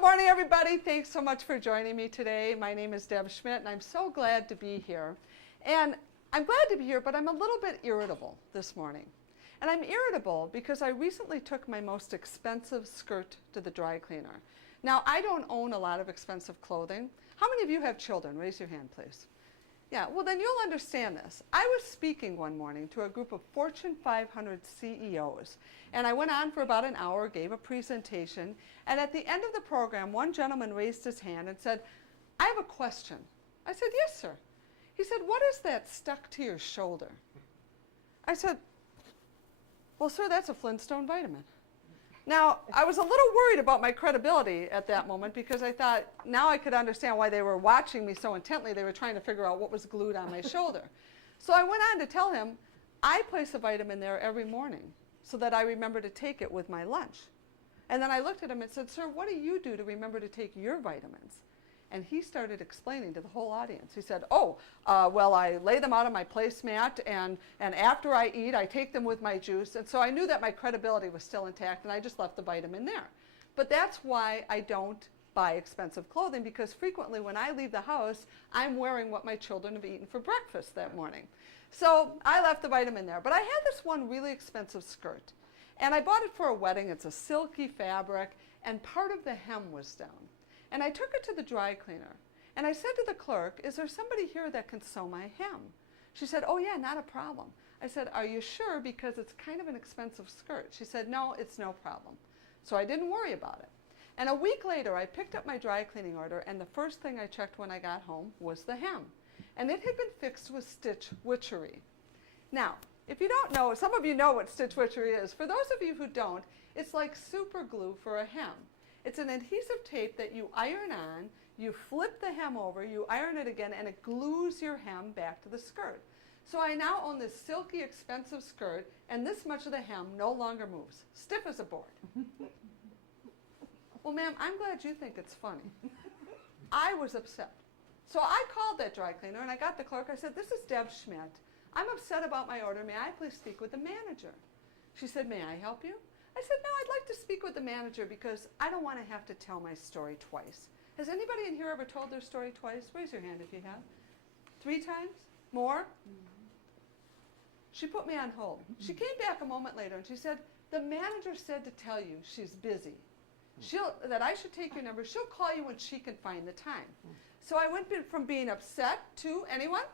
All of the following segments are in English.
Good morning, everybody. Thanks so much for joining me today. My name is Deb Schmidt, and I'm so glad to be here. And I'm glad to be here, but I'm a little bit irritable this morning. And I'm irritable because I recently took my most expensive skirt to the dry cleaner. Now, I don't own a lot of expensive clothing. How many of you have children? Raise your hand, please. Yeah, well, then you'll understand this. I was speaking one morning to a group of Fortune 500 CEOs, and I went on for about an hour, gave a presentation, and at the end of the program, one gentleman raised his hand and said, "I have a question." I said, "Yes, sir." He said, "What is that stuck to your shoulder?" I said, "Well, sir, that's a Flintstone vitamin." Now, I was a little worried about my credibility at that moment because I thought now I could understand why they were watching me so intently. They were trying to figure out what was glued on my shoulder. So I went on to tell him, I place a vitamin there every morning so that I remember to take it with my lunch. And then I looked at him and said, "Sir, what do you do to remember to take your vitamins?" And he started explaining to the whole audience. He said, well, I lay them out on my placemat, and after I eat, I take them with my juice. And so I knew that my credibility was still intact, and I just left the vitamin there. But that's why I don't buy expensive clothing, because frequently when I leave the house, I'm wearing what my children have eaten for breakfast that morning. So I left the vitamin there. But I had this one really expensive skirt, and I bought it for a wedding. It's a silky fabric, and part of the hem was down. And I took it to the dry cleaner, and I said to the clerk, "Is there somebody here that can sew my hem?" She said, "Oh yeah, not a problem." I said, "Are you sure, because it's kind of an expensive skirt?" She said, "No, it's no problem." So I didn't worry about it. And a week later, I picked up my dry cleaning order, and the first thing I checked when I got home was the hem. And it had been fixed with stitch witchery. Now, if you don't know, some of you know what stitch witchery is. For those of you who don't, it's like super glue for a hem. It's an adhesive tape that you iron on, you flip the hem over, you iron it again, and it glues your hem back to the skirt. So I now own this silky, expensive skirt, and this much of the hem no longer moves, stiff as a board. Well, ma'am, I'm glad you think it's funny. I was upset. So I called that dry cleaner, and I got the clerk. I said, "This is Deb Schmidt. I'm upset about my order. May I please speak with the manager?" She said, "May I help you?" I said, "No, I'd like to speak with the manager because I don't want to have to tell my story twice." Has anybody in here ever told their story twice? Raise your hand if you have. 3 times? More? She put me on hold. She came back a moment later and she said, "The manager said to tell you she's busy. That I should take your number. She'll call you when she can find the time." So I went from being upset to, anyone?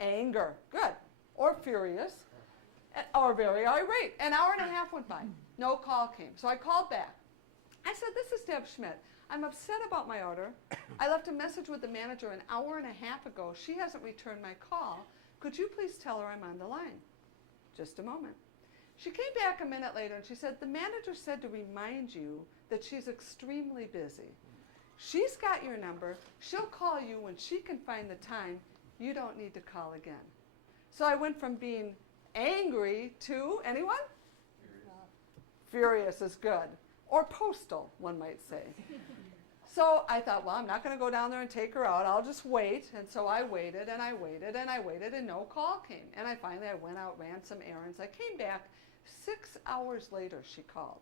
Anger. Good. Or furious. Or very irate. An hour and a half went by. No call came. So I called back. I said, "This is Deb Schmidt. I'm upset about my order. I left a message with the manager an hour and a half ago. She hasn't returned my call. Could you please tell her I'm on the line?" Just a moment. She came back a minute later and she said, "The manager said to remind you that she's extremely busy. She's got your number. She'll call you when she can find the time. You don't need to call again." So I went from being angry to, anyone? Furious is good. Or postal, one might say. So I thought, well, I'm not going to go down there and take her out. I'll just wait. And so I waited and I waited and I waited, and no call came. And I went out, ran some errands. I came back 6 hours later. She called.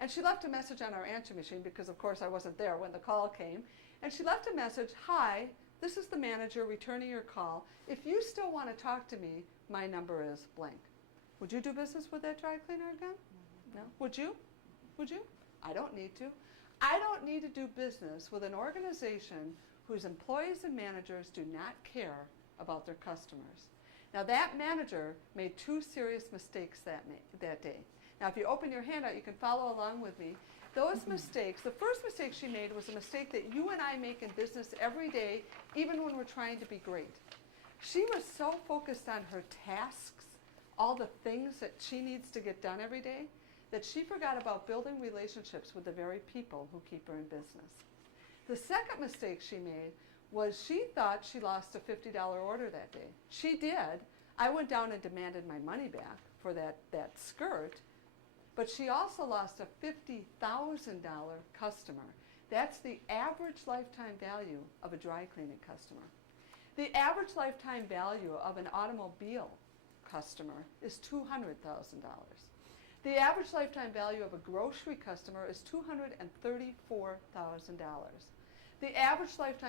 And she left a message on our answer machine because, of course, I wasn't there when the call came. And she left a message, "Hi, this is the manager returning your call. If you still want to talk to me, my number is blank." Would you do business with that dry cleaner again? No? Would you? Would you? I don't need to. I don't need to do business with an organization whose employees and managers do not care about their customers. Now, that manager made 2 serious mistakes that day. Now, if you open your handout, you can follow along with me. Those mistakes, the first mistake she made was a mistake that you and I make in business every day, even when we're trying to be great. She was so focused on her tasks, all the things that she needs to get done every day, that she forgot about building relationships with the very people who keep her in business. The second mistake she made was she thought she lost a $50 order that day. She did. I went down and demanded my money back for that skirt, but she also lost a $50,000 customer. That's the average lifetime value of a dry cleaning customer. The average lifetime value of an automobile customer is $200,000. The average lifetime value of a grocery customer is $234,000. The average lifetime